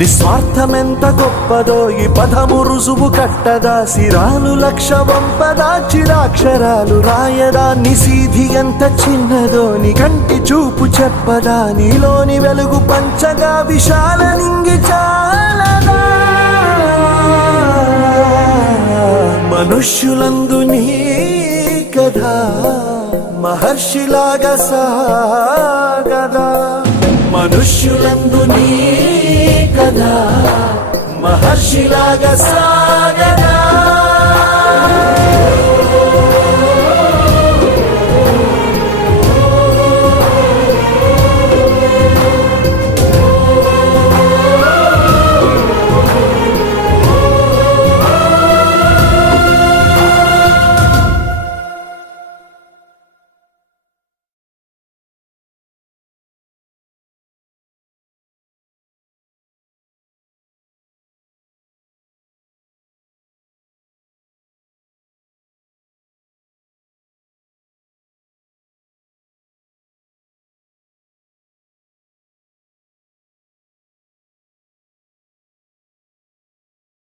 నిస్వార్థమెంత గొప్పదో ఈ పదము రుజువు కట్టదా, సిరాలు లక్ష వంపదా చిరాక్షరాలు రాయదా, నిసీధి ఎంత చిన్నదో నీ కంటి చూపు చెప్పదా, నీలోని వెలుగు పంచగా విశాల నింగి చాలదా. మనుష్యులందు నీ కథ మహర్షిలాగా సాగదా, మనుష్యులందు నీ కథ మహర్షిలాగా సాగదా.